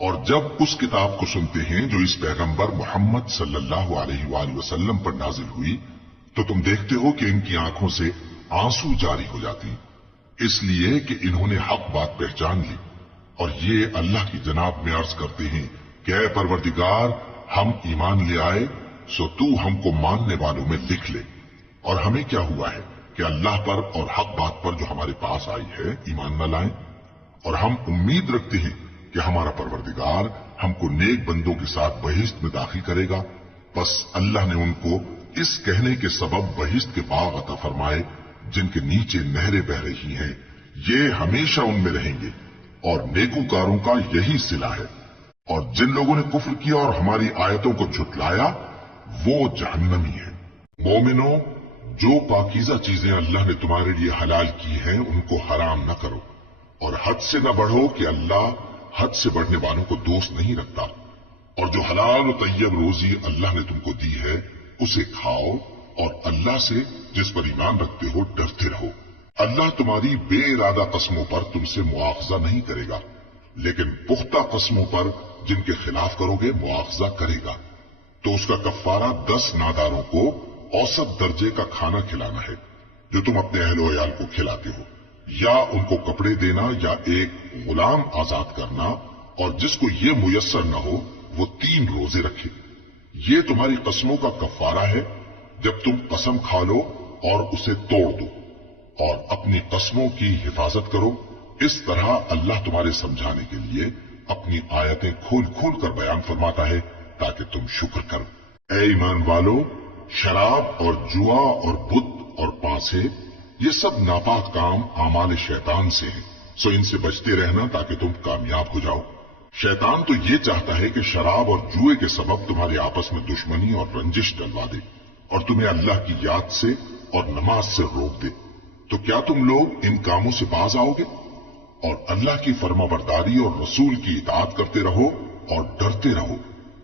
اور جب اس کتاب کو سنتے ہیں جو اس پیغمبر محمد صلی اللہ علیہ وآلہ وسلم پر نازل ہوئی تو تم دیکھتے ہو کہ ان کی آنکھوں سے آنسو جاری ہو جاتی، اس لیے کہ انہوں نے حق بات پہچان لی، اور یہ اللہ کی جناب میں عرض کرتے ہیں کہ اے پروردگار، ہم ایمان لے آئے سو تو ہم کو ماننے والوں میں لکھ لے، اور ہمیں کیا ہوا ہے کہ اللہ پر اور حق بات پر جو ہمارے پاس آئی ہے ایمان نہ لائیں، اور ہم امید رکھتے ہیں کہ ہمارا پروردگار ہم کو نیک بندوں کے ساتھ بہشت میں داخل کرے گا۔ بس اللہ نے ان کو اس کہنے کے سبب بہشت کے باغ عطا فرمائے جن کے نیچے نہریں بہ رہی ہیں، یہ ہمیشہ ان میں رہیں گے، اور نیکوکاروں کا یہی صلہ ہے۔ اور جن لوگوں نے کفر کیا اور ہماری آیتوں کو جھٹلایا وہ جہنمی ہے۔ مومنوں، جو پاکیزہ چیزیں اللہ نے تمہارے لیے حلال کی ہیں ان کو حرام نہ کرو، اور حد سے نہ بڑھو کہ اللہ حد سے بڑھنے والوں کو دوست نہیں رکھتا، اور جو حلال و طیب روزی اللہ نے تم کو دی ہے اسے کھاؤ، اور اللہ سے جس پر ایمان رکھتے ہو ڈرتے رہو۔ اللہ تمہاری بے ارادہ قسموں پر تم سے مواخذہ نہیں کرے گا، لیکن پختہ قسموں پر جن کے خلاف کرو گے مواخذہ کرے گا، تو اس کا کفارہ 10 ناداروں کو اوسط درجے کا کھانا کھلانا ہے جو تم اپنے اہل و عیال کو کھلاتے ہو، یا ان کو کپڑے دینا یا ایک غلام آزاد کرنا، اور جس کو یہ میسر نہ ہو وہ 3 روزے رکھے۔ یہ تمہاری قسموں کا کفارہ ہے جب تم قسم کھا لو اور اسے توڑ دو، اور اپنی قسموں کی حفاظت کرو۔ اس طرح اللہ تمہارے سمجھانے کے لیے اپنی آیتیں کھول کھول کر بیان فرماتا ہے تاکہ تم شکر کرو۔ اے ایمان والو، شراب اور جوا اور بت اور پانسے یہ سب ناپاک کام اعمال شیطان سے ہیں، سو ان سے بچتے رہنا تاکہ تم کامیاب ہو جاؤ۔ شیطان تو یہ چاہتا ہے کہ شراب اور جوئے کے سبب تمہارے آپس میں دشمنی اور رنجش ڈلوا دے، اور تمہیں اللہ کی یاد سے اور نماز سے روک دے۔ تو کیا تم لوگ ان کاموں سے باز آؤ گے؟ اور اللہ کی فرما برداری اور رسول کی اطاعت کرتے رہو اور ڈرتے رہو۔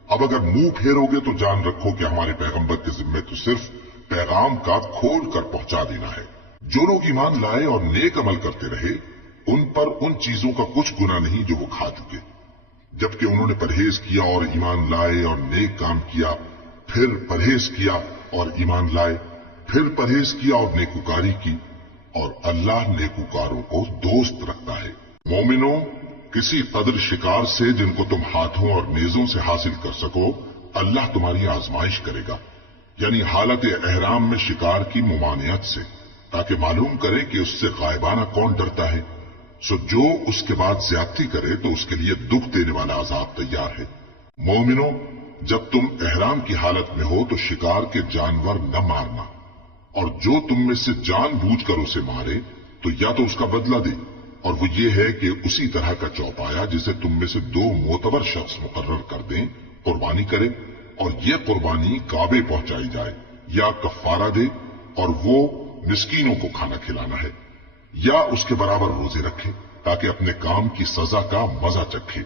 اب اگر منہ پھیرو گے تو جان رکھو کہ ہمارے پیغمبر کے ذمے تو صرف پیغام کا کھول کر پہنچا دینا ہے۔ جو لوگ ایمان لائے اور نیک عمل کرتے رہے ان پر ان چیزوں کا کچھ گناہ نہیں جو وہ کھا چکے، جبکہ انہوں نے پرہیز کیا اور ایمان لائے اور نیک کام کیا، پھر پرہیز کیا اور ایمان لائے، پھر پرہیز کیا اور نیکوکاری کی، اور اللہ نیکوکاروں کو دوست رکھتا ہے۔ مومنوں، کسی قدر شکار سے جن کو تم ہاتھوں اور نیزوں سے حاصل کر سکو اللہ تمہاری آزمائش کرے گا، یعنی حالت احرام میں شکار کی ممانعت سے، تاکہ معلوم کرے کہ اس سے غائبانہ کون ڈرتا ہے، سو جو اس کے بعد زیادتی کرے تو اس کے لیے دکھ دینے والا عذاب تیار ہے۔ مومنوں، جب تم احرام کی حالت میں ہو تو شکار کے جانور نہ مارنا، اور جو تم میں سے جان بوجھ کر اسے مارے تو یا تو اس کا بدلہ دے، اور وہ یہ ہے کہ اسی طرح کا چوپایا جسے تم میں سے 2 معتبر شخص مقرر کر دیں قربانی کرے، اور یہ قربانی کعبے پہنچائی جائے، یا کفارہ دے اور وہ مسکینوں کو کھانا کھلانا ہے، یا اس کے برابر روزے رکھے تاکہ اپنے کام کی سزا کا مزہ چکھے،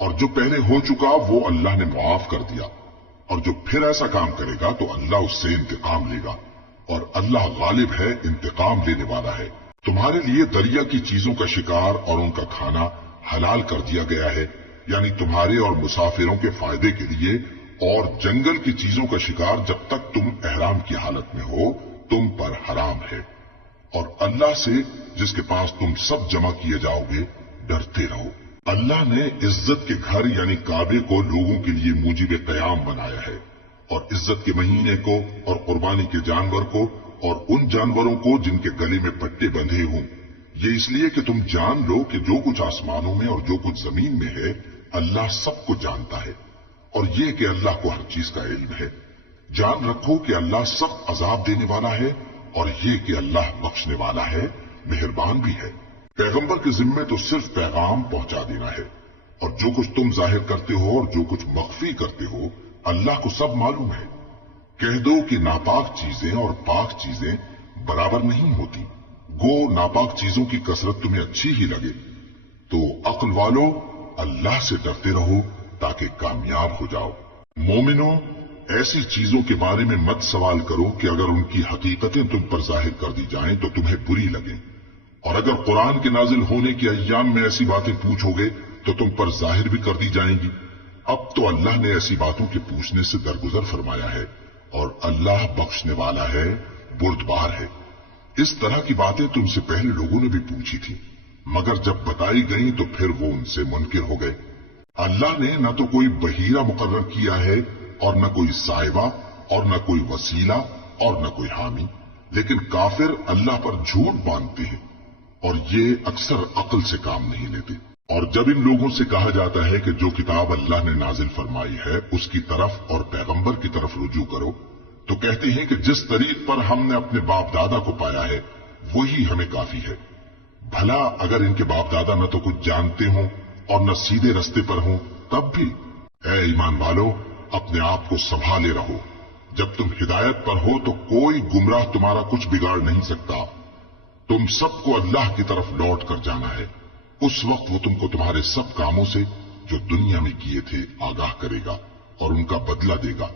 اور جو پہلے ہو چکا وہ اللہ نے معاف کر دیا، اور جو پھر ایسا کام کرے گا تو اللہ اس سے انتقام لے گا، اور اللہ غالب ہے، انتقام لینے والا ہے۔ تمہارے لیے دریا کی چیزوں کا شکار اور ان کا کھانا حلال کر دیا گیا ہے، یعنی تمہارے اور مسافروں کے فائدے کے لیے، اور جنگل کی چیزوں کا شکار جب تک تم احرام کی حالت میں ہو تم پر حرام ہے، اور اللہ سے جس کے پاس تم سب جمع کیے جاؤ گے ڈرتے رہو۔ اللہ نے عزت کے گھر یعنی کعبے کو لوگوں کے لیے موجب قیام بنایا ہے، اور عزت کے مہینے کو اور قربانی کے جانور کو اور ان جانوروں کو جن کے گلے میں پٹے بندھے ہوں، یہ اس لیے کہ تم جان لو کہ جو کچھ آسمانوں میں اور جو کچھ زمین میں ہے اللہ سب کو جانتا ہے، اور یہ کہ اللہ کو ہر چیز کا علم ہے۔ جان رکھو کہ اللہ سخت عذاب دینے والا ہے، اور یہ کہ اللہ بخشنے والا ہے، مہربان بھی ہے۔ پیغمبر کے ذمے تو صرف پیغام پہنچا دینا ہے، اور جو کچھ تم ظاہر کرتے ہو اور جو کچھ مخفی کرتے ہو اللہ کو سب معلوم ہے۔ کہہ دو کہ ناپاک چیزیں اور پاک چیزیں برابر نہیں ہوتی، گو ناپاک چیزوں کی کثرت تمہیں اچھی ہی لگے، تو عقل والو اللہ سے ڈرتے رہو تاکہ کامیاب ہو جاؤ۔ مومنوں، ایسی چیزوں کے بارے میں مت سوال کرو کہ اگر ان کی حقیقتیں تم پر ظاہر کر دی جائیں تو تمہیں بری لگیں، اور اگر قرآن کے نازل ہونے کے ایام میں ایسی باتیں پوچھو گے تو तो तुम पर जाहिर भी कर दी जाएंगी। अब तो अल्लाह ने ऐसी बातों के पूछने से दरगुजर फरमाया है और अल्लाह बख्शने वाला है, बुर्दबार है। इस तरह की बातें तुमसे पहले लोगों ने भी पूछी थी, मगर जब बताई गई तो फिर वो उनसे मुनकिर हो गए। अल्लाह ने न तो कोई बहीरा मुकर्रर किया है और न कोई साहिबा और न कोई वसीला और न कोई हामी, लेकिन काफिर अल्लाह पर झूठ बांधते हैं और ये अक्सर अक्ल से काम नहीं लेते। और जब इन लोगों से कहा जाता है कि जो किताब अल्लाह ने नाजिल फरमाई है उसकी तरफ और पैगंबर की तरफ रुजू करो, तो कहते हैं कि जिस तरीक पर हमने अपने बाप दादा को पाया है वही हमें काफी है। भला अगर इनके बाप दादा न तो कुछ जानते हों और न सीधे रस्ते पर हों, तब भी ऐ ईमान वालो, अपने आप को संभाले रहो। जब तुम हिदायत पर हो तो कोई गुमराह तुम्हारा कुछ बिगाड़ नहीं सकता। तुम सबको अल्लाह की तरफ लौट कर जाना है। उस वक्त वो तुमको तुम्हारे सब कामों से जो दुनिया में किए थे आगाह करेगा और उनका बदला देगा।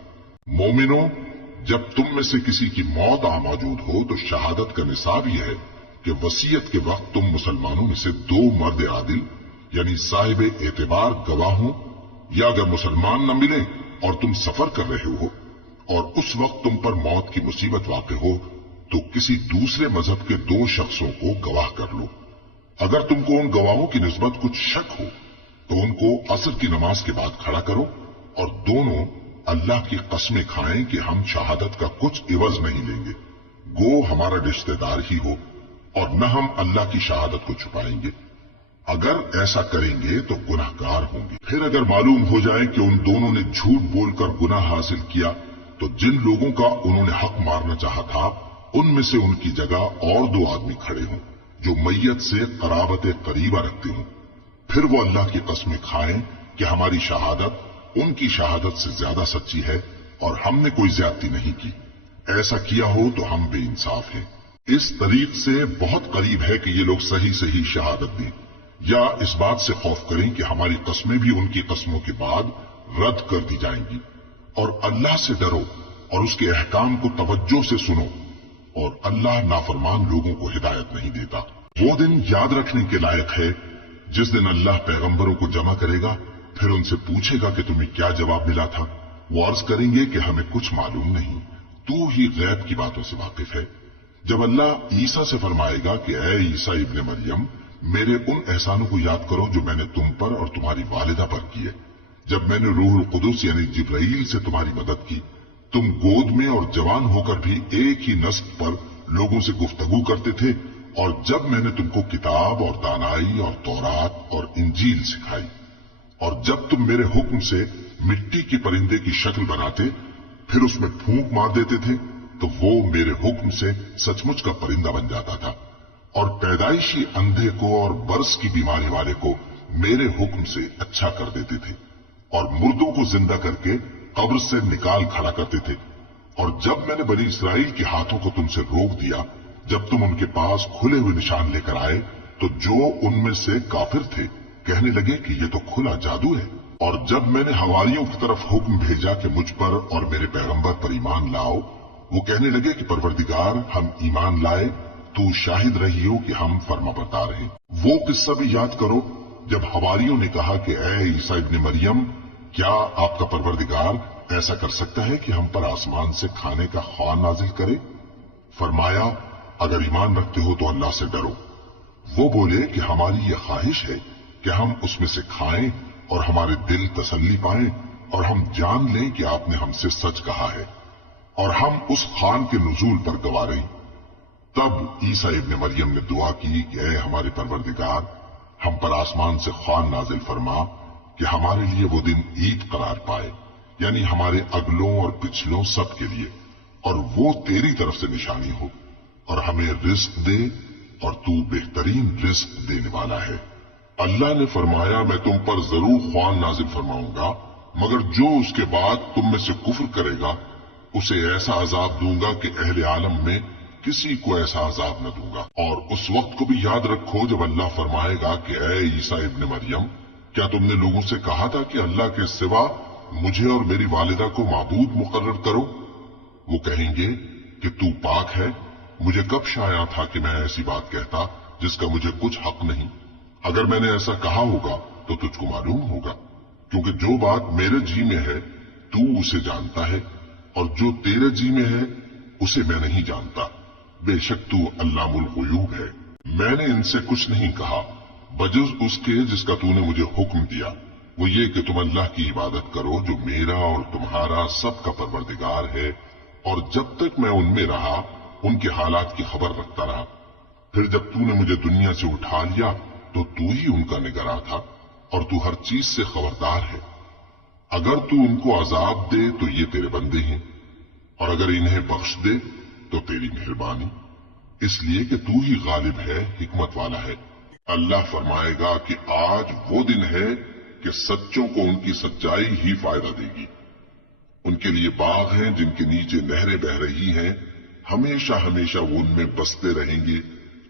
मोमिनो, जब तुम में से किसी की मौत आ मौजूद हो तो शहादत का निसाब यह है कि वसीयत के वक्त तुम मुसलमानों में से 2 मर्द आदिल यानी साहिब एतबार गवाह हो, या अगर मुसलमान न मिले और तुम सफर कर रहे हो और उस वक्त तुम पर मौत की मुसीबत वाक़ई हो तो किसी दूसरे मजहब के 2 शख्सों को गवाह कर लो। अगर तुमको उन गवाहों की निस्बत कुछ शक हो तो उनको असर की नमाज के बाद खड़ा करो और दोनों अल्लाह की कस्में खाएं कि हम शहादत का कुछ इवज नहीं लेंगे, गो हमारा रिश्तेदार ही हो, और न हम अल्लाह की शहादत को छुपाएंगे। अगर ऐसा करेंगे तो गुनाहगार होंगे। फिर अगर मालूम हो जाए कि उन दोनों ने झूठ बोलकर गुनाह हासिल किया तो जिन लोगों का उन्होंने हक मारना चाहा था उनमें से उनकी जगह और 2 आदमी खड़े हों जो मैयत से कराबत करीबा रखते हों। फिर वो अल्लाह की कस्में खाएं कि हमारी शहादत उनकी शहादत से ज्यादा सच्ची है और हमने कोई ज्यादती नहीं की। ऐसा किया हो तो हम बेइंसाफ हैं। इस तरीक से बहुत करीब है कि ये लोग सही सही शहादत दें, या इस बात से खौफ करें कि हमारी कस्में भी उनकी कस्मों के बाद रद्द कर दी जाएंगी। और अल्लाह से डरो और उसके अहकाम को तवज्जो से सुनो, और अल्लाह नाफरमान लोगों को हिदायत नहीं देता। वो दिन याद रखने के लायक है जिस दिन अल्लाह पैगंबरों को जमा करेगा, फिर उनसे पूछेगा कि तुम्हें क्या जवाब मिला था। वो अर्ज करेंगे कि हमें कुछ मालूम नहीं, तू ही गैब की बातों से वाकिफ है। जब अल्लाह ईसा से फरमाएगा कि ऐ ईसा इब्ने मरियम, मेरे उन एहसानों को याद करो जो मैंने तुम पर और तुम्हारी वालिदा पर किए। जब मैंने रूहुल कुदुस यानी जिब्राईल से तुम्हारी मदद की, तुम गोद में और जवान होकर भी एक ही नस्ब पर लोगों से गुफ्तगू करते थे, और जब मैंने तुमको किताब और दानाई और तौरात और इंजील सिखाई, और जब तुम मेरे हुक्म से मिट्टी के परिंदे की शक्ल बनाते फिर उसमें फूंक मार देते थे तो वो मेरे हुक्म से सचमुच का परिंदा बन जाता था, और पैदाइशी अंधे को और बर्स की बीमारी वाले को मेरे हुक्म से अच्छा कर देते थे, और मुर्दों को जिंदा करके कब्र से निकाल खड़ा करते थे। और जब मैंने बनी इसराइल के हाथों को तुमसे रोक दिया, जब तुम उनके पास खुले हुए निशान लेकर आए, तो जो उनमें से काफिर थे कहने लगे कि ये तो खुला जादू है। और जब मैंने हवारियों की तरफ हुक्म भेजा कि मुझ पर और मेरे पैगंबर पर ईमान लाओ, वो कहने लगे कि परवरदिगार, हम ईमान लाए, तू शाहिद रही हो कि हम फर्माबरदार हैं। वो किस्सा भी याद करो जब हवारियों ने कहा कि ऐ ईसा इब्ने मरियम, क्या आपका परवरदिगार ऐसा कर सकता है कि हम पर आसमान से खाने का ख्वार नाजिल करे? फरमाया, अगर ईमान रखते हो तो अल्लाह से डरो। वो बोले कि हमारी ये ख्वाहिश है कि हम उसमें से खाएं और हमारे दिल तसल्ली पाएं और हम जान लें कि आपने हमसे सच कहा है, और हम उस खान के नुजूल पर गवाह रही। तब ईसा इब्ने मरियम ने दुआ की कि ऐ हमारे परवरदिगार, हम पर आसमान से ख्वान नाजिल फरमा कि हमारे लिए वो दिन ईद करार पाए, यानी हमारे अगलों और पिछलों सब के लिए, और वो तेरी तरफ से निशानी हो, और हमें रिस्क दे, और तू बेहतरीन रिस्क देने वाला है। अल्लाह ने फरमाया, मैं तुम पर जरूर ख्वान नाजिल फरमाऊंगा, मगर जो उसके बाद तुम में से कुफ्र करेगा उसे ऐसा अजाब दूंगा कि अहले आलम में किसी को ऐसा अजाब न दूंगा। और उस वक्त को भी याद रखो जब अल्लाह फरमाएगा कि ऐ ईसा इब्ने मरियम, क्या तुमने लोगों से कहा था कि अल्लाह के सिवा मुझे और मेरी वालिदा को माबूद मुकर्रर करो? वो कहेंगे कि तू पाक है, मुझे कब शाया था कि मैं ऐसी बात कहता जिसका मुझे कुछ हक नहीं। अगर मैंने ऐसा कहा होगा तो तुझको मालूम होगा, क्योंकि जो बात मेरे जी में है तू उसे जानता है और जो तेरे जी में है उसे मैं नहीं जानता। बेशक तू अल्लामुल गुयूब है। मैंने इनसे कुछ नहीं कहा बजुज उसके जिसका तूने मुझे हुक्म दिया, वो ये कि तुम अल्लाह की इबादत करो जो मेरा और तुम्हारा सबका परवरदिगार है, और जब तक मैं उनमें रहा उनके हालात की खबर रखता रहा। फिर जब तूने मुझे दुनिया से उठा लिया तो तू ही उनका निगरां था और तू हर चीज से खबरदार है। अगर तू उनको अजाब दे तो ये तेरे बंदे हैं, और अगर इन्हें बख्श दे तो तेरी मेहरबानी, इसलिए कि तू ही गालिब है, हिकमत वाला है। अल्लाह फरमाएगा कि आज वो दिन है कि सच्चों को उनकी सच्चाई ही फायदा देगी। उनके लिए बाग हैं जिनके नीचे नहरें बह रही हैं, हमेशा हमेशा वो उनमें बसते रहेंगे।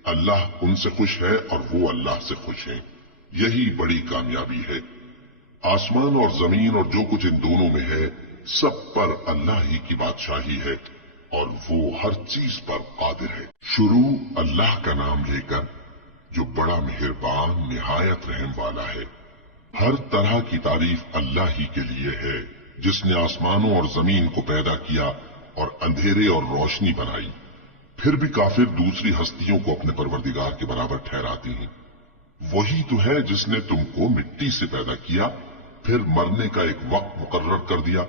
अल्लाह उनसे खुश है और वो अल्लाह से खुश हैं। यही बड़ी कामयाबी है। आसमान और जमीन और जो कुछ इन दोनों में है सब पर अल्लाह ही की बादशाही है और वो हर चीज पर कादिर है। शुरू अल्लाह का नाम लेकर जो बड़ा मेहरबान निहायत रहम वाला है। हर तरह की तारीफ अल्लाह ही के लिए है जिसने आसमानों और जमीन को पैदा किया और अंधेरे और रोशनी बनाई। फिर भी काफिर दूसरी हस्तियों को अपने परवरदिगार के बराबर ठहराते हैं। वही तो है जिसने तुमको मिट्टी से पैदा किया, फिर मरने का एक वक्त मुकर्रर कर दिया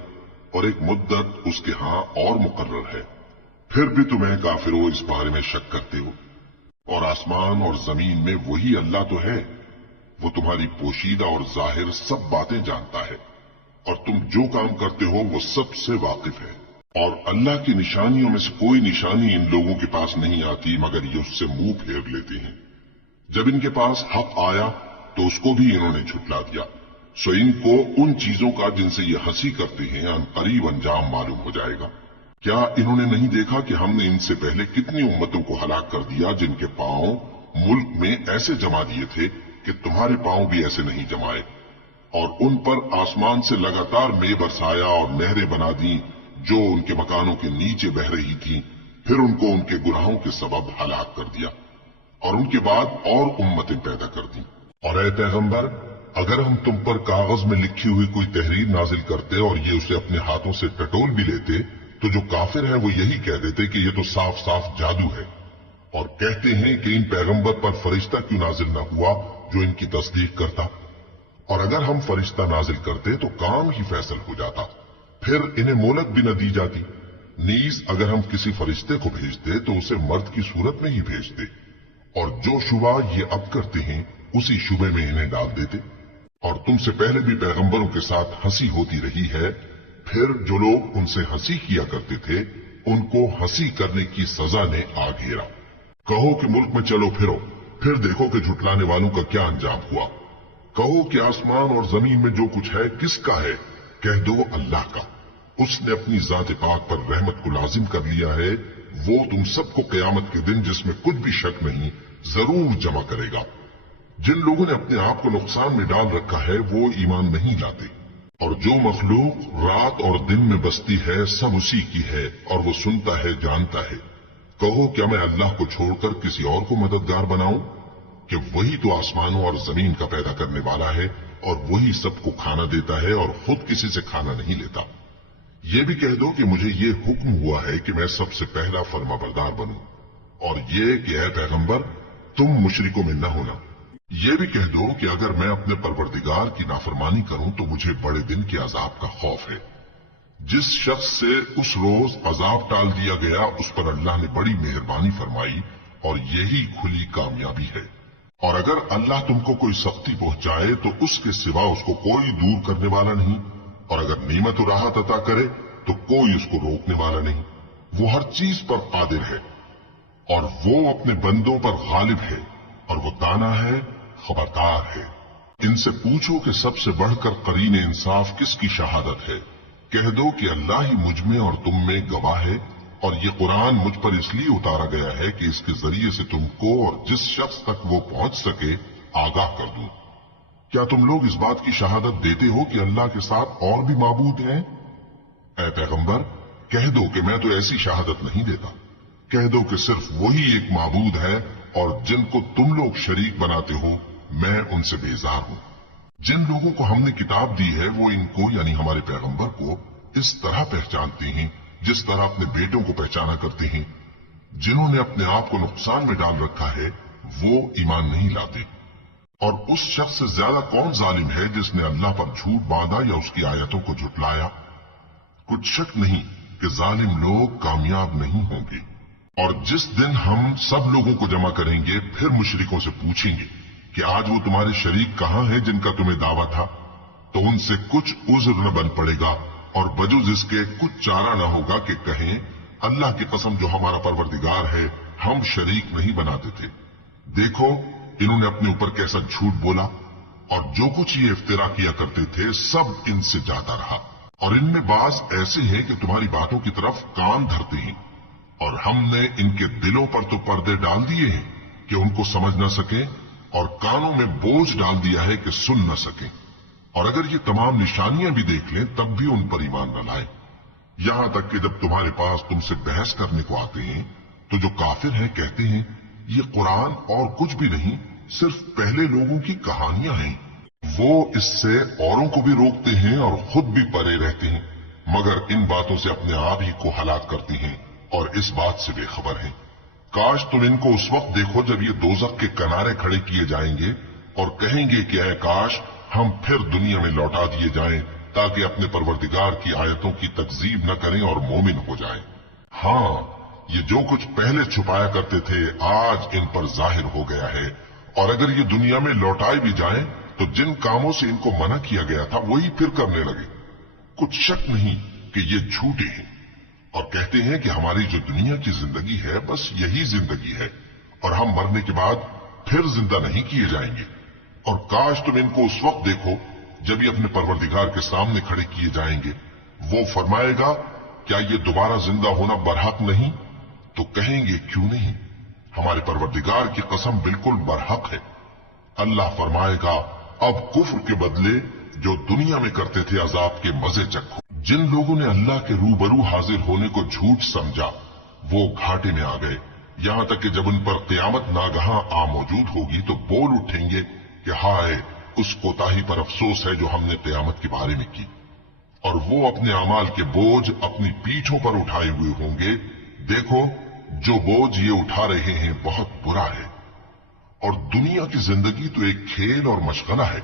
और एक मुद्दत उसके हां और मुकर्रर है। फिर भी तुम्हें काफिरों इस बारे में शक करते हो। और आसमान और जमीन में वही अल्लाह तो है, वो तुम्हारी पोशीदा और जाहिर सब बातें जानता है और तुम जो काम करते हो वो सबसे वाकिफ है। और अल्लाह की निशानियों में से कोई निशानी इन लोगों के पास नहीं आती मगर ये उससे मुंह फेर लेते हैं। जब इनके पास हक आया तो उसको भी इन्होंने झुटला दिया। सो इनको उन चीजों का जिनसे ये हंसी करते हैं अनकरीब अंजाम मालूम हो जाएगा। क्या इन्होंने नहीं देखा कि हमने इनसे पहले कितनी उम्मतों को हलाक कर दिया जिनके पांव मुल्क में ऐसे जमा दिए थे कि तुम्हारे पांव भी ऐसे नहीं जमाए, और उन पर आसमान से लगातार मे बरसाया और नहरें बना दी जो उनके मकानों के नीचे बह रही थीं। फिर उनको उनके गुनाहों के सबब हलाक कर दिया और उनके बाद और उम्मतें पैदा कर दी। और ऐ पैगंबर, अगर हम तुम पर कागज में लिखी हुई कोई तहरीर नाजिल करते और ये उसे अपने हाथों से टटोल भी लेते तो जो काफिर है वो यही कह देते कि ये तो साफ साफ जादू है, और कहते हैं कि इन पैगंबर पर फरिश्ता क्यों नाजिल न हुआ जो इनकी तस्दीक करता। और अगर हम फरिश्ता नाजिल करते तो काम ही फैसल हो जाता, फिर इन्हें मोहलत भी न दी जाती। नीज अगर हम किसी फरिश्ते को भेजते तो उसे मर्द की सूरत में ही भेजते, और जो शुबा ये अब करते हैं उसी शुबे में इन्हें डाल देते। और तुमसे पहले भी पैगंबरों के साथ हंसी होती रही है, फिर जो लोग उनसे हंसी किया करते थे उनको हंसी करने की सजा ने आ घेरा। कहो कि मुल्क में चलो फिरो, फिर देखो कि झुटलाने वालों का क्या अंजाम हुआ। कहो कि आसमान और जमीन में जो कुछ है किसका है, कह दो अल्लाह का। उसने अपनी जात पाक पर रहमत को लाजिम कर लिया है। वो तुम सबको क़यामत के दिन जिसमें कुछ भी शक नहीं जरूर जमा करेगा। जिन लोगों ने अपने आप को नुकसान में डाल रखा है वो ईमान नहीं लाते, और जो मखलूक रात और दिन में बसती है सब उसी की है और वो सुनता है जानता है। कहो क्या मैं अल्लाह को छोड़कर किसी और को मददगार बनाऊं कि वही तो आसमानों और जमीन का पैदा करने वाला है और वही सबको खाना देता है और खुद किसी से खाना नहीं लेता। ये भी कह दो कि मुझे ये हुक्म हुआ है कि मैं सबसे पहला फर्माबरदार बनूं, और ये कि ऐ पैगंबर तुम मुशरिकों में न होना। ये भी कह दो कि अगर मैं अपने परवरदिगार की नाफरमानी करूं तो मुझे बड़े दिन के अजाब का खौफ है। जिस शख्स से उस रोज अजाब टाल दिया गया उस पर अल्लाह ने बड़ी मेहरबानी फरमाई और यही खुली कामयाबी है। और अगर अल्लाह तुमको कोई सख्ती पहुंचाए तो उसके सिवा उसको कोई दूर करने वाला नहीं, और अगर नेमत और राहत अता करे तो कोई उसको रोकने वाला नहीं। वो हर चीज पर कादिर है और वो अपने बंदों पर गालिब है और वो दाना है, खबरदार है। इनसे पूछो कि सबसे बढ़कर करीन इंसाफ किसकी शहादत है। कह दो कि अल्लाह ही मुझ में और तुम में गवाह है, और ये कुरान मुझ पर इसलिए उतारा गया है कि इसके जरिए से तुमको और जिस शख्स तक वो पहुंच सके आगाह कर दूं। क्या तुम लोग इस बात की शहादत देते हो कि अल्लाह के साथ और भी माबूद हैं? ऐ पैगंबर कह दो कि मैं तो ऐसी शहादत नहीं देता। कह दो कि सिर्फ वही एक माबूद है और जिनको तुम लोग शरीक बनाते हो मैं उनसे बेजार हूं। जिन लोगों को हमने किताब दी है वो इनको यानी हमारे पैगंबर को इस तरह पहचानते हैं जिस तरह अपने बेटों को पहचाना करते हैं। जिन्होंने अपने आप को नुकसान में डाल रखा है वो ईमान नहीं लाते। और उस शख्स से ज्यादा कौन जालिम है जिसने अल्लाह पर झूठ बांधा या उसकी आयतों को झुटलाया। कुछ शक नहीं कि जालिम लोग कामयाब नहीं होंगे। और जिस दिन हम सब लोगों को जमा करेंगे फिर मुशरिकों से पूछेंगे कि आज वो तुम्हारे शरीक कहां हैं जिनका तुम्हें दावा था, तो उनसे कुछ उज़्र न बन पड़ेगा और बजुज इसके कुछ चारा न होगा कि कहें अल्लाह की कसम जो हमारा परवरदिगार है हम शरीक नहीं बनाते थे। देखो इन्होंने अपने ऊपर कैसा झूठ बोला और जो कुछ ये इफ्तिरा किया करते थे सब इनसे जाता रहा। और इनमें बाज ऐसे हैं कि तुम्हारी बातों की तरफ कान धरते हैं और हमने इनके दिलों पर तो पर्दे डाल दिए हैं कि उनको समझ न सके और कानों में बोझ डाल दिया है कि सुन न सके। और अगर ये तमाम निशानियां भी देख लें तब भी उन पर ईमान न लाए। यहां तक कि जब तुम्हारे पास तुमसे बहस करने को आते हैं तो जो काफिर हैं कहते हैं ये कुरान और कुछ भी नहीं सिर्फ पहले लोगों की कहानियां हैं। वो इससे औरों को भी रोकते हैं और खुद भी परे रहते हैं मगर इन बातों से अपने आप ही को हलाक करते हैं और इस बात से बेखबर हैं। काश तुम इनको उस वक्त देखो जब ये दोजख के किनारे खड़े किए जाएंगे और कहेंगे कि ऐ काश हम फिर दुनिया में लौटा दिए जाएं ताकि अपने परवरदिगार की आयतों की तकजीब न करें और मोमिन हो जाएं। हाँ, ये जो कुछ पहले छुपाया करते थे आज इन पर जाहिर हो गया है। और अगर ये दुनिया में लौटाए भी जाएं तो जिन कामों से इनको मना किया गया था वही फिर करने लगे। कुछ शक नहीं कि ये झूठे हैं और कहते हैं कि हमारी जो दुनिया की जिंदगी है बस यही जिंदगी है और हम मरने के बाद फिर जिंदा नहीं किए जाएंगे। और काश तुम इनको उस वक्त देखो जब ये अपने परवरदिगार के सामने खड़े किए जाएंगे। वो फरमाएगा क्या ये दोबारा जिंदा होना बरहक नहीं? तो कहेंगे क्यों नहीं, हमारे परवरदिगार की कसम बिल्कुल बरहक है। अल्लाह फरमाएगा अब कुफ्र के बदले जो दुनिया में करते थे अजाब के मजे चखो। जिन लोगों ने अल्लाह के रूबरू हाजिर होने को झूठ समझा वो घाटे में आ गए। यहां तक कि जब उन पर क़यामत नागहां आ मौजूद होगी तो बोल उठेंगे कि हाय उस कोताही पर अफसोस है जो हमने क़यामत के बारे में की। और वो अपने अमाल के बोझ अपनी पीठों पर उठाए हुए होंगे। देखो जो बोझ ये उठा रहे हैं बहुत बुरा है। और दुनिया की जिंदगी तो एक खेल और मशगला है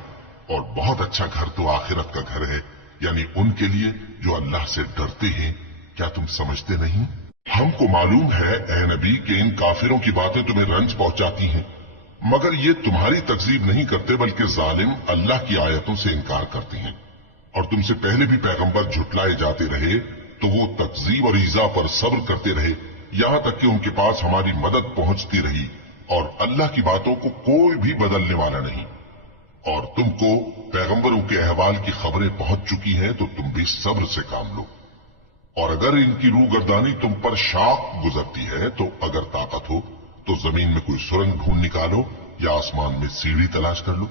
और बहुत अच्छा घर तो आखिरत का घर है, यानी उनके लिए जो अल्लाह से डरते हैं। क्या तुम समझते नहीं? हमको मालूम है ए नबी कि इन काफिरों की बातें तुम्हें रंज पहुंचाती हैं, मगर ये तुम्हारी तकजीब नहीं करते बल्कि जालिम अल्लाह की आयतों से इनकार करते हैं। और तुमसे पहले भी पैगंबर झुटलाए जाते रहे तो वो तकजीब और ईजा पर सब्र करते रहे यहां तक कि उनके पास हमारी मदद पहुंचती रही और अल्लाह की बातों को कोई भी बदलने वाला नहीं। और तुमको पैगंबरों के अहवाल की खबरें पहुंच चुकी हैं तो तुम भी सब्र से काम लो। और अगर इनकी रूगर्दानी तुम पर शाख गुजरती है तो अगर ताकत हो तो जमीन में कोई सुरंग ढूंढ निकालो या आसमान में सीढ़ी तलाश कर लो।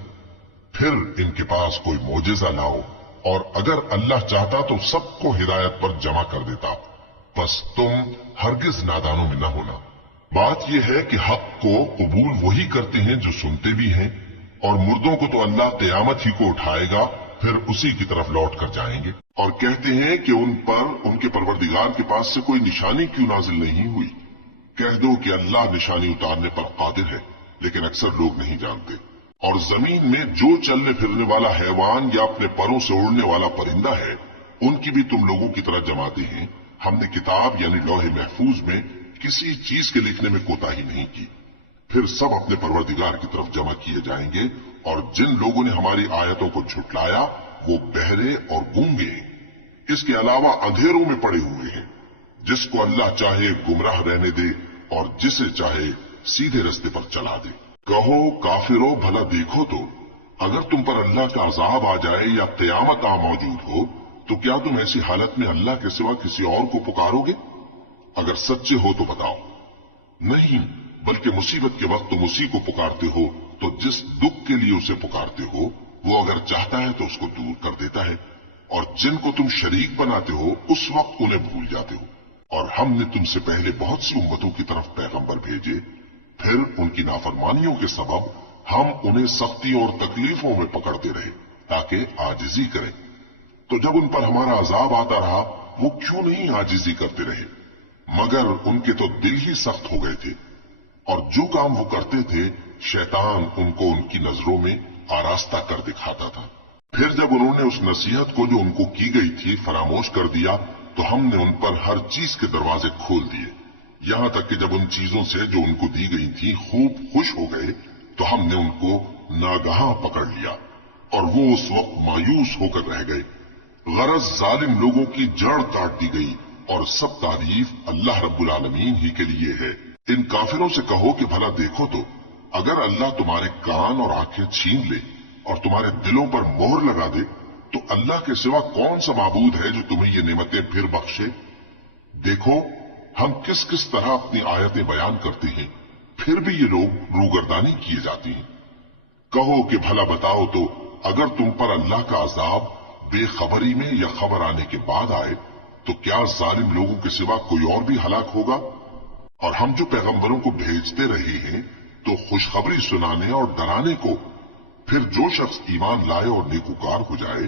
फिर इनके पास कोई मोजेजा लाओ और अगर अल्लाह चाहता तो सबको हिदायत पर जमा कर देता। बस तुम हरगिज नादानों में न होना। बात यह है कि हक को कबूल वही करते हैं जो सुनते भी हैं और मुर्दों को तो अल्लाह क़यामत ही को उठाएगा फिर उसी की तरफ लौट कर जाएंगे। और कहते हैं कि उन पर उनके परवरदिगार के पास से कोई निशानी क्यों नाजिल नहीं हुई। कह दो कि अल्लाह निशानी उतारने पर कादिर है लेकिन अक्सर लोग नहीं जानते। और जमीन में जो चलने फिरने वाला हैवान या अपने परों से उड़ने वाला परिंदा है उनकी भी तुम लोगों की तरह जमाते हैं। हमने किताब यानी लौहे महफूज में किसी चीज के लिखने में कोताही नहीं की। फिर सब अपने परवरदिगार की तरफ जमा किए जाएंगे। और जिन लोगों ने हमारी आयतों को झुटलाया वो बहरे और गूंगे हैं। इसके अलावा अंधेरों में पड़े हुए हैं। जिसको अल्लाह चाहे गुमराह रहने दे और जिसे चाहे सीधे रास्ते पर चला दे। कहो काफिरों भला देखो तो अगर तुम पर अल्लाह का अजाब आ जाए या क़यामत आ मौजूद हो तो क्या तुम ऐसी हालत में अल्लाह के सिवा किसी और को पुकारोगे? अगर सच्चे हो तो बताओ। नहीं, बल्कि मुसीबत के वक्त तुम उसी को पुकारते हो तो जिस दुख के लिए उसे पुकारते हो वो अगर चाहता है तो उसको दूर कर देता है। और जिनको तुम शरीक बनाते हो उस वक्त उन्हें भूल जाते हो। और हमने तुमसे पहले बहुत सी उम्मतों की तरफ पैगंबर भेजे, फिर उनकी नाफरमानियों के सबब हम उन्हें सख्तियों और तकलीफों में पकड़ते रहे ताकि आजिजी करें। तो जब उन पर हमारा अजाब आता रहा, वो क्यों नहीं आजिजी करते रहे? मगर उनके तो दिल ही सख्त हो गए थे, और जो काम वो करते थे शैतान उनको उनकी नजरों में आरास्ता कर दिखाता था। फिर जब उन्होंने उस नसीहत को जो उनको की गई थी फरामोश कर दिया, तो हमने उन पर हर चीज के दरवाजे खोल दिए, यहां तक कि जब उन चीजों से जो उनको दी गई थी खूब खुश हो गए, तो हमने उनको नागहां पकड़ लिया और वो उस वक्त मायूस होकर रह गए। गरज जालिम लोगों की जड़ काट दी गई, और सब तारीफ अल्लाह रब्बुल आलमीन ही के लिए है। इन काफिरों से कहो कि भला देखो तो, अगर अल्लाह तुम्हारे कान और आंखें छीन ले और तुम्हारे दिलों पर मोहर लगा दे, तो अल्लाह के सिवा कौन सा माबूद है जो तुम्हें ये नेमतें फिर बख्शे? देखो हम किस किस तरह अपनी आयतें बयान करते हैं, फिर भी ये लोग रूगर्दानी किए जाते हैं। कहो कि भला बताओ तो, अगर तुम पर अल्लाह का अजाब बेखबरी में या खबर आने के बाद आए, तो क्या जालिम लोगों के सिवा कोई और भी हलाक होगा? और हम जो पैगंबरों को भेजते रहे हैं, तो खुशखबरी सुनाने और डराने को। फिर जो शख्स ईमान लाए और नेकुकार हो जाए,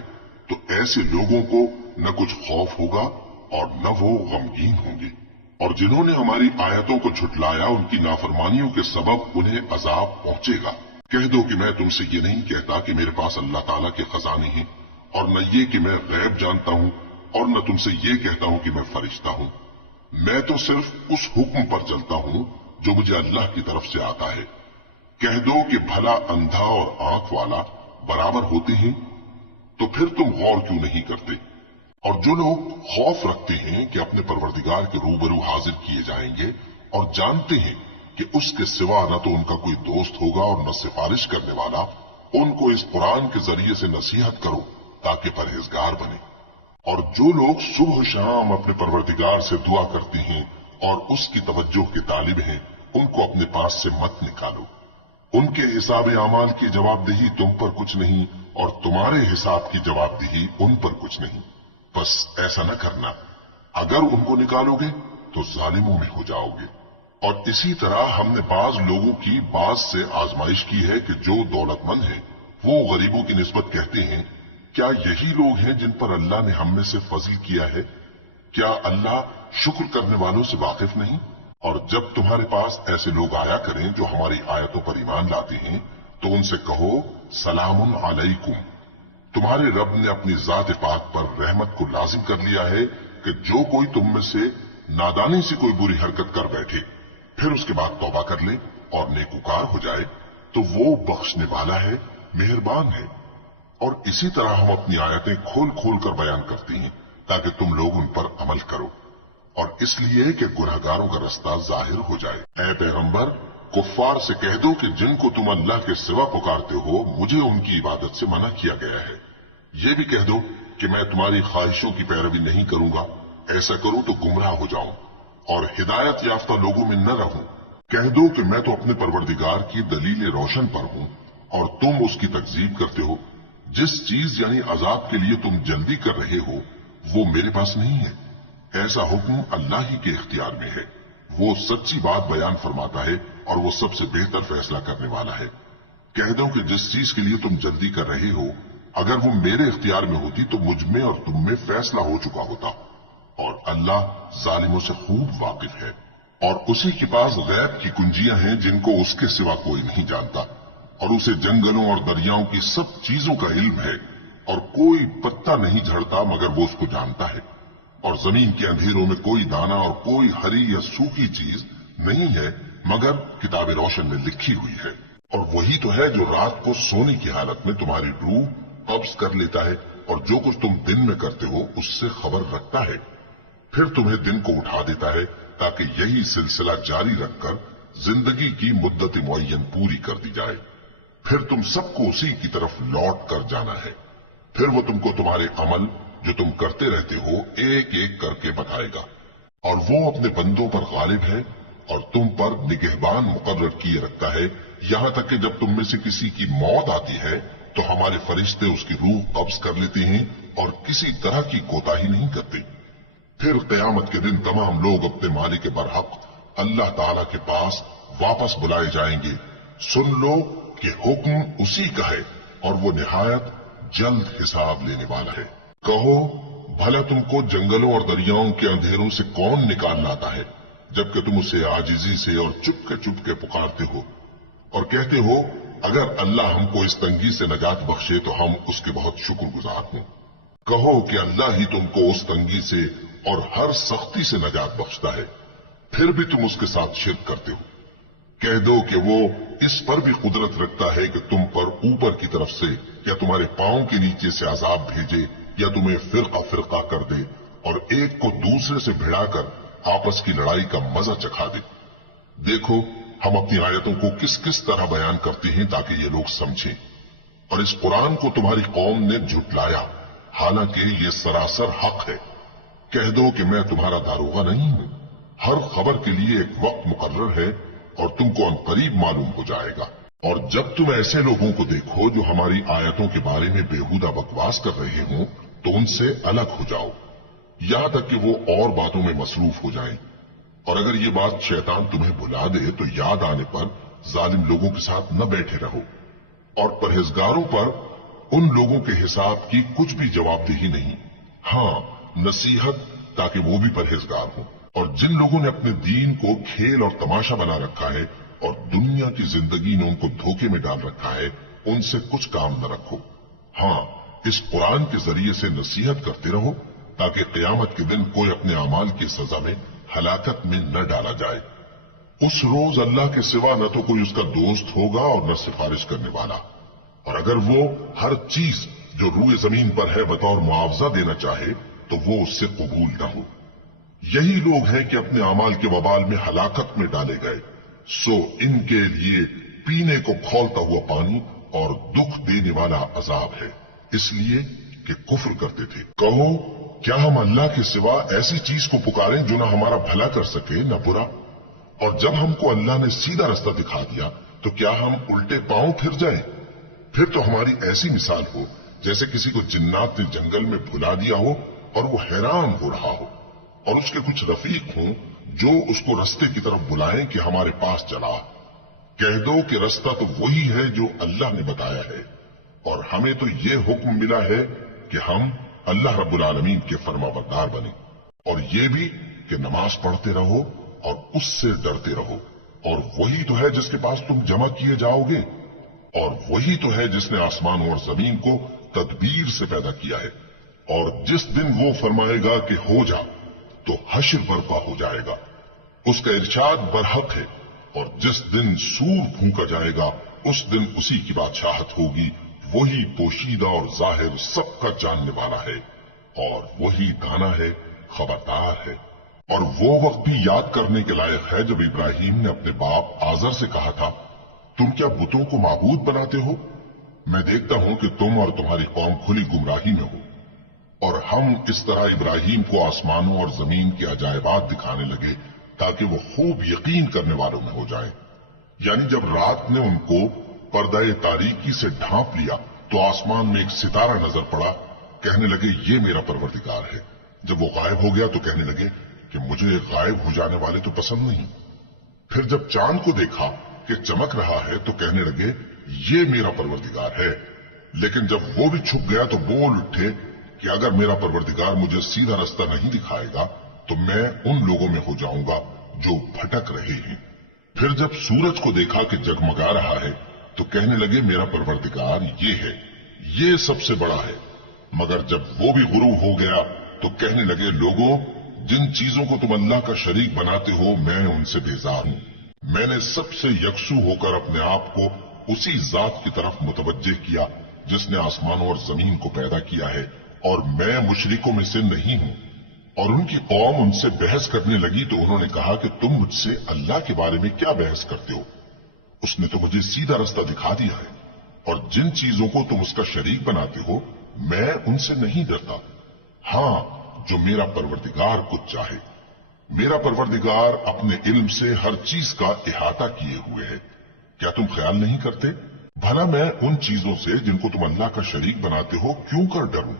तो ऐसे लोगों को न कुछ खौफ होगा और न वो गमगीन होंगे। और जिन्होंने हमारी आयतों को झुटलाया, उनकी नाफरमानियों के सबब उन्हें अजाब पहुंचेगा। कह दो कि मैं तुमसे ये नहीं कहता कि मेरे पास अल्लाह ताला के खजाने हैं, और न ये कि मैं गैब जानता हूं, और न तुमसे ये कहता हूं कि मैं फरिश्ता हूं। मैं तो सिर्फ उस हुक्म पर चलता हूं जो मुझे अल्लाह की तरफ से आता है। कह दो कि भला अंधा और आंख वाला बराबर होते हैं? तो फिर तुम गौर क्यों नहीं करते? और जो लोग खौफ रखते हैं कि अपने परवरदिगार के रूबरू हाजिर किए जाएंगे, और जानते हैं कि उसके सिवा न तो उनका कोई दोस्त होगा और न सिफारिश करने वाला, उनको इस कुरान के जरिए से नसीहत करो ताकि परहेजगार बने। और जो लोग सुबह शाम अपने परवरदिगार से दुआ करते हैं और उसकी तवज्जो के तालिब हैं, उनको अपने पास से मत निकालो। उनके हिसाब अमाल की जवाबदेही तुम पर कुछ नहीं, और तुम्हारे हिसाब की जवाबदेही उन पर कुछ नहीं। बस ऐसा न करना, अगर उनको निकालोगे तो जालिमों में हो जाओगे। और इसी तरह हमने बाज लोगों की बाज से आजमाइश की है कि जो दौलतमंद हैं वो गरीबों की निस्बत कहते हैं, क्या यही लोग हैं जिन पर अल्लाह ने हम में से फजल किया है? क्या अल्लाह शुक्र करने वालों से वाकिफ नहीं? और जब तुम्हारे पास ऐसे लोग आया करें जो हमारी आयतों पर ईमान लाते हैं, तो उनसे कहो सलामुन अलैकुम। तुम्हारे रब ने अपनी जात पाक पर रहमत को लाजिम कर लिया है कि जो कोई तुम में से नादानी से कोई बुरी हरकत कर बैठे, फिर उसके बाद तौबा कर ले और नेकुकार हो जाए, तो वो बख्शने वाला है, मेहरबान है। और इसी तरह हम अपनी आयतें खोल खोल कर बयान करती हैं ताकि तुम लोग उन पर अमल करो, और इसलिए कि गुनहगारों का रास्ता जाहिर हो जाए। ऐ पैगंबर, कुफ्फार से कह दो कि जिनको तुम अल्लाह के सिवा पुकारते हो, मुझे उनकी इबादत से मना किया गया है। ये भी कह दो कि मैं तुम्हारी ख्वाहिशों की पैरवी नहीं करूंगा, ऐसा करूं तो गुमराह हो जाऊं और हिदायत याफ्ता लोगों में न रहूं। कह दो कि मैं तो अपने परवरदिगार की दलील रोशन पर हूं और तुम उसकी तकजीब करते हो। जिस चीज यानी अजाब के लिए तुम जल्दी कर रहे हो, वो मेरे पास नहीं है। ऐसा हुक्म अल्लाह ही के इख्तियार में है। वो सच्ची बात बयान फरमाता है और वो सबसे बेहतर फैसला करने वाला है। कह दो कि जिस चीज के लिए तुम जल्दी कर रहे हो, अगर वो मेरे इख्तियार में होती तो मुझ में और तुम में फैसला हो चुका होता, और अल्लाह जालिमों से खूब वाकिफ है। और उसी के पास गैब की कुंजियां हैं जिनको उसके सिवा कोई नहीं जानता, और उसे जंगलों और दरियाओं की सब चीजों का इल्म है, और कोई पत्ता नहीं झड़ता मगर वो उसको जानता है। और जमीन के अंधेरों में कोई दाना और कोई हरी या सूखी चीज नहीं है मगर किताब रोशन में लिखी हुई है। और वही तो है जो रात को सोने की हालत में तुम्हारी रूह कब्ज कर लेता है, और जो कुछ तुम दिन में करते हो उससे खबर रखता है। फिर तुम्हें दिन को उठा देता है ताकि यही सिलसिला जारी रखकर जिंदगी की मुद्दत मुअय्यन पूरी कर दी जाए। फिर तुम सबको उसी की तरफ लौट कर जाना है। फिर वो तुमको तुम्हारे अमल जो तुम करते रहते हो एक एक करके बताएगा, और वो अपने बंदों पर गालिब है और तुम पर निगहबान मुकर्रर किए रखता है, यहां तक कि जब तुम में से किसी की मौत आती है तो हमारे फरिश्ते उसकी रूह कब्ज कर लेते हैं और किसी तरह की कोताही नहीं करते। फिर क़यामत के दिन तमाम लोग अपने मालिक बरहक अल्लाह ताला के पास वापस बुलाए जाएंगे। सुन लो कि हुक्म उसी का है और वो निहायत जल्द हिसाब लेने वाला है। कहो, भला तुमको जंगलों और दरियाओं के अंधेरों से कौन निकाल लाता है, जबकि तुम उसे आजिजी से और चुपके पुकारते हो और कहते हो, अगर अल्लाह हमको इस तंगी से नजात बख्शे तो हम उसके बहुत शुक्रगुजार हों। कहो कि अल्लाह ही तुमको उस तंगी से और हर सख्ती से नजात बख्शता है, फिर भी तुम उसके साथ शिर्क करते हो। कह दो कि वो इस पर भी कुदरत रखता है कि तुम पर ऊपर की तरफ से या तुम्हारे पांव के नीचे से अजाब भेजे या तुम्हें फिरका कर दे और एक को दूसरे से भिड़ाकर आपस की लड़ाई का मजा चखा दे। देखो, हम अपनी आयतों को किस किस तरह बयान करते हैं ताकि ये लोग समझें। और इस कुरान को तुम्हारी कौम ने झुटलाया, हालांकि ये सरासर हक है। कह दो कि मैं तुम्हारा दारोगा नहीं हूं। हर खबर के लिए एक वक्त मुकर्रर है और तुमको अनकरीब मालूम हो जाएगा। और जब तुम ऐसे लोगों को देखो जो हमारी आयतों के बारे में बेहुदा बकवास कर रहे हो तो उनसे अलग हो जाओ, यहां तक कि वो और बातों में मसरूफ हो जाएं। और अगर ये बात शैतान तुम्हें भुला दे तो याद आने पर जालिम लोगों के साथ न बैठे रहो। और परहेजगारों पर उन लोगों के हिसाब की कुछ भी जवाबदेही नहीं, हाँ नसीहत, ताकि वो भी परहेजगार हों। और जिन लोगों ने अपने दीन को खेल और तमाशा बना रखा है और दुनिया की जिंदगी ने उनको धोखे में डाल रखा है, उनसे कुछ काम न रखो। हाँ, इस कुरान के जरिए से नसीहत करते रहो ताकि क़यामत के दिन कोई अपने अमाल की सजा में हलाकत में न डाला जाए। उस रोज अल्लाह के सिवा न तो कोई उसका दोस्त होगा और न सिफारिश करने वाला। और अगर वो हर चीज जो रूए जमीन पर है बतौर मुआवजा देना चाहे तो वो उससे कबूल न हो। यही लोग हैं कि अपने अमाल के वबाल में हलाकत में डाले गए। सो इनके लिए पीने को खौलता हुआ पानी और दुख देने वाला अजाब है, इसलिए कि कुफ्र करते थे। कहो, क्या हम अल्लाह के सिवा ऐसी चीज को पुकारें जो न हमारा भला कर सके न बुरा? और जब हमको अल्लाह ने सीधा रास्ता दिखा दिया तो क्या हम उल्टे पांव फिर जाएं? फिर तो हमारी ऐसी मिसाल हो जैसे किसी को जिन्नात ने जंगल में भुला दिया हो और वो हैरान हो रहा हो और उसके कुछ रफीक हों जो उसको रास्ते की तरफ बुलाएं कि हमारे पास चला। कह दो कि रास्ता तो वही है जो अल्लाह ने बताया है और हमें तो ये हुक्म मिला है कि हम अल्लाह रब्बुल आलमीन के फरमाबरदार बने। और ये भी कि नमाज पढ़ते रहो और उससे डरते रहो। और वही तो है जिसके पास तुम जमा किए जाओगे, और वही तो है जिसने आसमानों और जमीन को तदबीर से पैदा किया है। और जिस दिन वो फरमाएगा कि हो जा तो हश्र बर्पा हो जाएगा, उसका इरशाद बरहक है। और जिस दिन सूर फूंका जाएगा उस दिन उसी की बादशाहत होगी। वही पोशीदा और जाहिर सबका जानने वाला है और वही दाना है, खबरदार है। और वो वक्त भी याद करने के लायक है जब इब्राहिम ने अपने बाप आजर से कहा था, तुम क्या बुतों को माबूद बनाते हो? मैं देखता हूं कि तुम और तुम्हारी कौम खुली गुमराही में हो। और हम इस तरह इब्राहिम को आसमानों और जमीन के अजायबात दिखाने लगे ताकि वो खूब यकीन करने वालों में हो जाएं। यानी जब रात ने उनको पर्दाए तारीकी से ढांप लिया तो आसमान में एक सितारा नजर पड़ा। कहने लगे ये मेरा परवरदिगार है। जब वो गायब हो गया तो कहने लगे कि मुझे गायब हो जाने वाले तो पसंद नहीं। फिर जब चांद को देखा कि चमक रहा है तो कहने लगे ये मेरा परवरदिगार है। लेकिन जब वो भी छुप गया तो बोल उठे कि अगर मेरा परवरदिगार मुझे सीधा रास्ता नहीं दिखाएगा तो मैं उन लोगों में हो जाऊंगा जो भटक रहे हैं। फिर जब सूरज को देखा कि जगमगा रहा है तो कहने लगे मेरा परवरदिगार ये है, ये सबसे बड़ा है। मगर जब वो भी गुरूब हो गया तो कहने लगे लोगों, जिन चीजों को तुम अल्लाह का शरीक बनाते हो मैं उनसे बेजार हूं। मैंने सबसे यकसू होकर अपने आप को उसी जात की तरफ मुतवज्जे किया जिसने आसमानों और जमीन को पैदा किया है, और मैं मुशरिकों में से नहीं हूं। और उनकी कौम उनसे बहस करने लगी तो उन्होंने कहा कि तुम मुझसे अल्लाह के बारे में क्या बहस करते हो? उसने तो मुझे सीधा रास्ता दिखा दिया है, और जिन चीजों को तुम उसका शरीक बनाते हो मैं उनसे नहीं डरता। हां, जो मेरा परवरदिगार कुछ चाहे। मेरा परवरदिगार अपने इल्म से हर चीज का इहाता किए हुए है। क्या तुम ख्याल नहीं करते? भला मैं उन चीजों से जिनको तुम अल्लाह का शरीक बनाते हो क्यों कर डरूं,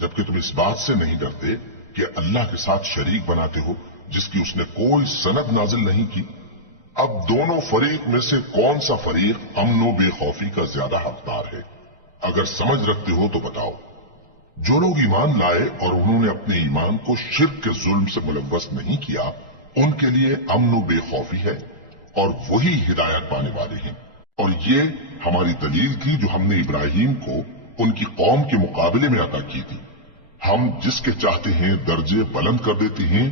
जबकि तुम इस बात से नहीं डरते कि अल्लाह के साथ शरीक बनाते हो जिसकी उसने कोई सनद नाजिल नहीं की। अब दोनों फरीक में से कौन सा फरीक अमनो बेखौफी का ज्यादा हकदार है? अगर समझ रखते हो तो बताओ, जो लोग ईमान लाए और उन्होंने अपने ईमान को शिर्क के जुल्म से मुलव्वस नहीं किया, उनके लिए अमन व बेखौफी है और वही हिदायत पाने वाले हैं। और ये हमारी दलील थी जो हमने इब्राहीम को उनकी कौम के मुकाबले में अता की थी। हम जिसके चाहते हैं दर्जे बुलंद कर देते हैं।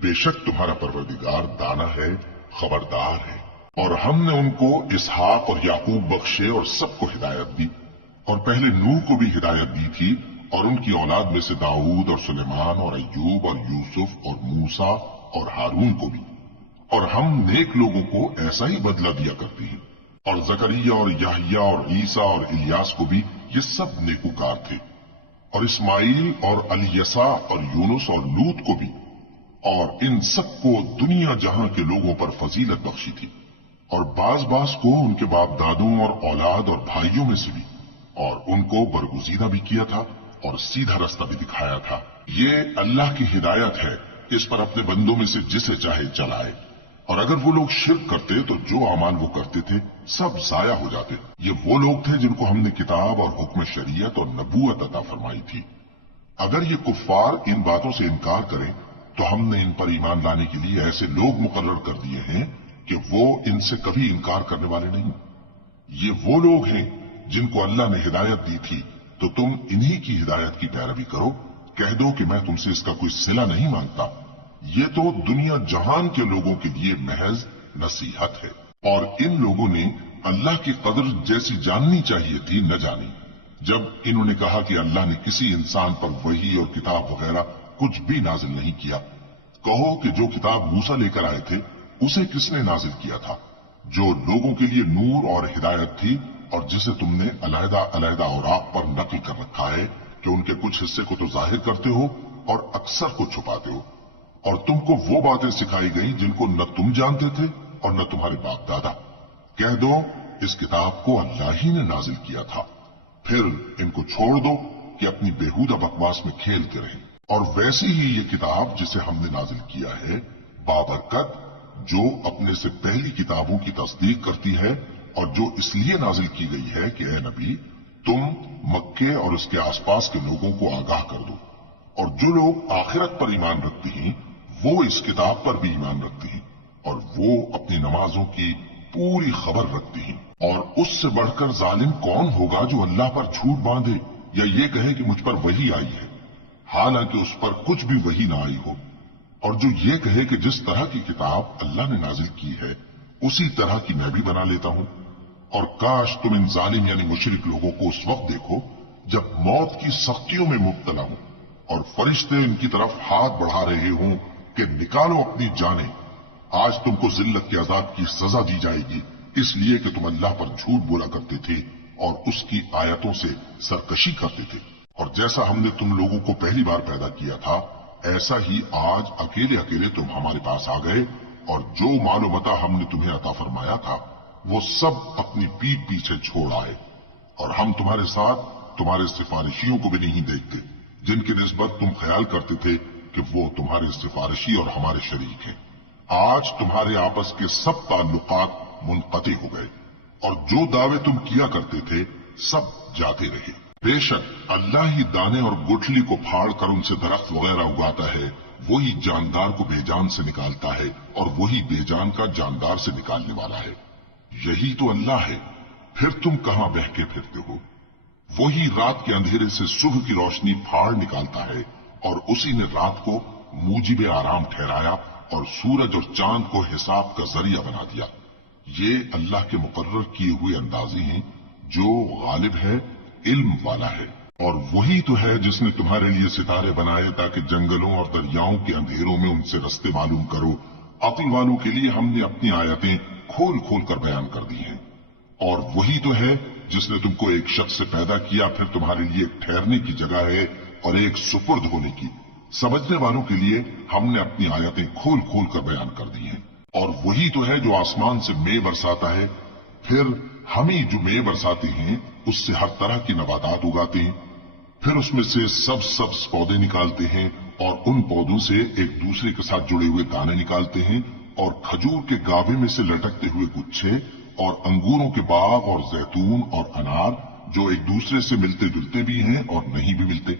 बेशक तुम्हारा परवरदिगार दाना है, खबरदार है। और हमने उनको इसहाक और याकूब बख्शे और सबको हिदायत दी, और पहले नूह को भी हिदायत दी थी, और उनकी औलाद में से दाऊद और सुलेमान और अय्यूब और यूसुफ और मूसा और हारून को भी। और हम नेक लोगों को ऐसा ही बदला दिया करते हैं। और जकरिया और याहिया और ईसा और इलियास को भी ये सब नेकूकार थे। और इस्माइल और अलियसा और यूनुस और लूत को भी। और इन सबको दुनिया जहां के लोगों पर फजीलत बख्शी थी। और बाज बाज को उनके बाप दादों और औलाद और भाइयों में से भी। और उनको बरगुजीदा भी किया था और सीधा रास्ता भी दिखाया था। ये अल्लाह की हिदायत है, इस पर अपने बंदों में से जिसे चाहे चलाए। और अगर वो लोग शिर्क करते तो जो अमाल वो करते थे सब जाया हो जाते। ये वो लोग थे जिनको हमने किताब और हुक्म शरीयत और नबूवत अता फरमाई थी। अगर ये कुफ्फार इन बातों से इनकार करें तो हमने इन पर ईमान लाने के लिए ऐसे लोग मुकर्रर कर दिए हैं कि वो इनसे कभी इनकार करने वाले नहीं। ये वो लोग हैं जिनको अल्लाह ने हिदायत दी थी, तो तुम इन्हीं की हिदायत की पैरवी करो। कह दो कि मैं तुमसे इसका कोई सिला नहीं मांगता। ये तो दुनिया जहान के लोगों के लिए महज नसीहत है। और इन लोगों ने अल्लाह की कदर जैसी जाननी चाहिए थी न जानी। जब इन्होंने कहा कि अल्लाह ने किसी इंसान पर वही और किताब वगैरह कुछ भी नाजिल नहीं किया, कहो कि जो किताब मूसा लेकर आए थे उसे किसने नाजिल किया था, जो लोगों के लिए नूर और हिदायत थी, और जिसे तुमने अलहदा अलहदा औराक पर नकल कर रखा है कि उनके कुछ हिस्से को तो जाहिर करते हो और अक्सर को छुपाते हो। और तुमको वो बातें सिखाई गई जिनको न तुम जानते थे और न तुम्हारे बाप दादा। कह दो इस किताब को अल्लाह ही ने नाजिल किया था। फिर इनको छोड़ दो कि अपनी बेहूदा बकवास में खेलते रहें। और वैसी ही ये किताब जिसे हमने नाजिल किया है बाबरकत, जो अपने से पहली किताबों की तस्दीक करती है, और जो इसलिए नाजिल की गई है कि ए नबी, तुम मक्के और उसके आसपास के लोगों को आगाह कर दो। और जो लोग आखिरत पर ईमान रखते हैं वो इस किताब पर भी ईमान रखते हैं, और वो अपनी नमाजों की पूरी खबर रखते हैं। और उससे बढ़कर जालिम कौन होगा जो अल्लाह पर झूठ बांधे या ये कहे कि मुझ पर वही आई है, हालांकि उस पर कुछ भी वही ना आई हो। और जो ये कहे कि जिस तरह की किताब अल्लाह ने नाजिल की है उसी तरह की मैं भी बना लेता हूं। और काश तुम इन जालिम यानी मुशरिक लोगों को उस वक्त देखो जब मौत की सख्तियों में मुब्तला हो और फरिश्ते इनकी तरफ हाथ बढ़ा रहे हों कि निकालो अपनी जानें, आज तुमको जिल्लत के अजाब की सजा दी जाएगी, इसलिए कि तुम अल्लाह पर झूठ बोला करते थे और उसकी आयतों से सरकशी करते थे। और जैसा हमने तुम लोगों को पहली बार पैदा किया था, ऐसा ही आज अकेले अकेले तुम हमारे पास आ गए, और जो मालो मता हमने तुम्हें अता फरमाया था वो सब अपनी पीठ पीछे छोड़ आए। और हम तुम्हारे साथ तुम्हारे सिफारिशियों को भी नहीं देखते जिनकी निस्बत तुम ख्याल करते थे कि वो तुम्हारे सिफारिशी और हमारे शरीक हैं। आज तुम्हारे आपस के सब ताल्लुकात मुनक़ती हो गए, और जो दावे तुम किया करते थे सब जाते रहे। बेशक अल्लाह ही दाने और गुठली को फाड़ कर उनसे दरख्त वगैरह उगाता है, वही जानदार को बेजान से निकालता है और वही बेजान का जानदार से निकालने वाला है। यही तो अल्लाह है, फिर तुम कहां बहके फिरते हो। वही रात के अंधेरे से सुबह की रोशनी फाड़ निकालता है, और उसी ने रात को मूजिब आराम ठहराया और सूरज और चांद को हिसाब का जरिया बना दिया। ये अल्लाह के मुकर्रर किए हुए अंदाजे हैं, जो गालिब है, इल्म वाला है। और वही तो है जिसने तुम्हारे लिए सितारे बनाए ताकि जंगलों और दरियाओं के अंधेरों में उनसे रास्ते मालूम करो। अक्ल वालों के लिए हमने अपनी आयतें खोल खोल कर बयान कर दी हैं। और वही तो है जिसने तुमको एक शख्स से पैदा किया, फिर तुम्हारे लिए एक ठहरने की जगह है और एक सुपुर्द होने की। समझने वालों के लिए हमने अपनी आयतें खोल खोल कर बयान कर दी हैं। और वही तो है जो आसमान से मेंह बरसाता है, फिर हम ही जो मेंह बरसाते हैं उससे हर तरह की नबातात उगाते हैं, फिर उसमें से सब सब्ज पौधे निकालते हैं और उन पौधों से एक दूसरे के साथ जुड़े हुए दाने निकालते हैं, और खजूर के गाभे में से लटकते हुए गुच्छे, और अंगूरों के बाग और जैतून और अनार, जो एक दूसरे से मिलते जुलते भी हैं और नहीं भी मिलते।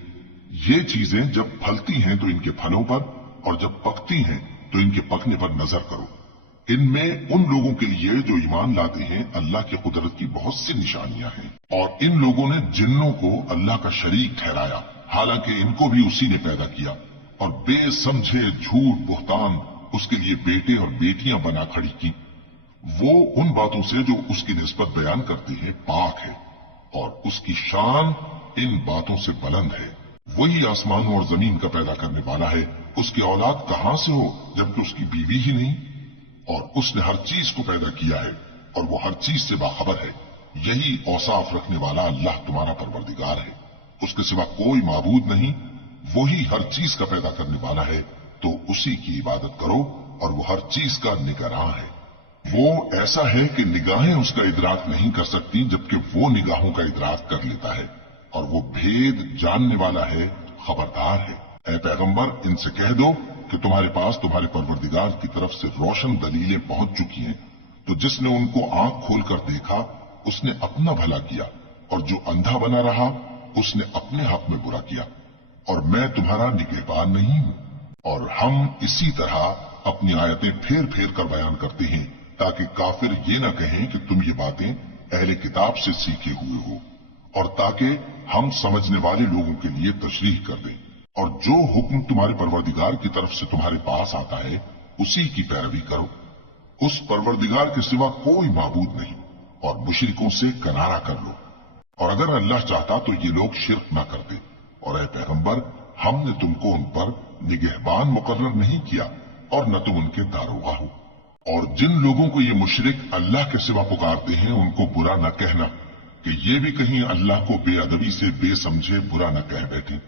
ये चीजें जब फलती हैं तो इनके फलों पर, और जब पकती हैं तो इनके पकने पर नजर करो। इनमें उन लोगों के लिए जो ईमान लाते हैं अल्लाह की कुदरत की बहुत सी निशानियां हैं। और इन लोगों ने जिन्नों को अल्लाह का शरीक ठहराया, हालांकि इनको भी उसी ने पैदा किया, और बेसमझे झूठ बुहतान उसके लिए बेटे और बेटियां बना खड़ी की। वो उन बातों से जो उसकी निस्बत बयान करती है पाक है, और उसकी शान इन बातों से बुलंद है। वही आसमानों और जमीन का पैदा करने वाला है, उसकी औलाद कहां से हो जबकि उसकी बीवी ही नहीं। और उसने हर चीज को पैदा किया है और वो हर चीज से बाखबर है। यही औसाफ रखने वाला अल्लाह तुम्हारा परवरदिगार है, उसके सिवा कोई माबूद नहीं। वही हर चीज का पैदा करने वाला है, तो उसी की इबादत करो, और वो हर चीज का निगरान है। वो ऐसा है कि निगाहें उसका इदराक नहीं कर सकती, जबकि वो निगाहों का इदराक कर लेता है, और वो भेद जानने वाला है, खबरदार है। ऐ पैगंबर, इनसे कह दो कि तुम्हारे पास तुम्हारे परवरदिगार की तरफ से रोशन दलीलें पहुंच चुकी हैं, तो जिसने उनको आंख खोलकर देखा उसने अपना भला किया, और जो अंधा बना रहा उसने अपने हक में बुरा किया, और मैं तुम्हारा निगहबान नहीं हूं। और हम इसी तरह अपनी आयतें फेर फेर कर बयान करते हैं, ताकि काफिर ये न कहें कि तुम ये बातें अहले किताब से सीखे हुए हो, और ताकि हम समझने वाले लोगों के लिए तशरीह कर दें। और जो हुक्म तुम्हारे परवरदिगार की तरफ से तुम्हारे पास आता है उसी की पैरवी करो। उस परवरदिगार के सिवा कोई माबूद नहीं, और मुशरिकों से किनारा कर लो। और अगर अल्लाह चाहता तो ये लोग शिर्क न करते। और ऐ पैगंबर, हमने तुमको उन पर निगहबान मुकर्रर नहीं किया, और न तुम उनके दारोगा हो। और जिन लोगों को ये मुशरिक अल्लाह के सिवा पुकारते हैं उनको बुरा न कहना, कि ये भी कहीं अल्लाह को बेअदबी से बेसमझे बुरा न कह बैठे।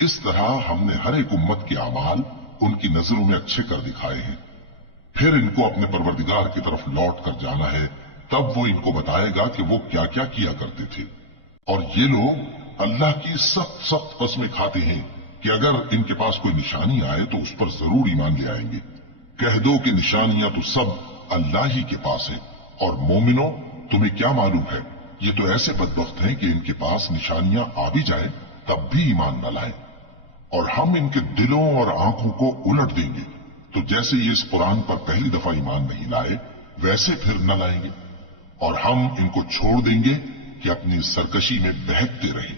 इस तरह हमने हर एक उम्मत के अमाल उनकी नजरों में अच्छे कर दिखाए हैं। फिर इनको अपने परवरदिगार की तरफ लौट कर जाना है, तब वो इनको बताएगा कि वो क्या क्या किया करते थे। और ये लोग अल्लाह की सख्त सख्त कसमें खाते हैं कि अगर इनके पास कोई निशानी आए तो उस पर जरूर ईमान ले आएंगे। कह दो कि निशानियां तो सब अल्लाह ही के पास है, और मोमिनो, तुम्हें क्या मालूम है, ये तो ऐसे बदबख्त हैं कि इनके पास निशानियां आ भी जाए तब भी ईमान न लाए। और हम इनके दिलों और आंखों को उलट देंगे, तो जैसे ये इस कुरान पर पहली दफा ईमान नहीं लाए वैसे फिर न लाएंगे। और हम इनको छोड़ देंगे कि अपनी सरकशी में बहकते रहें।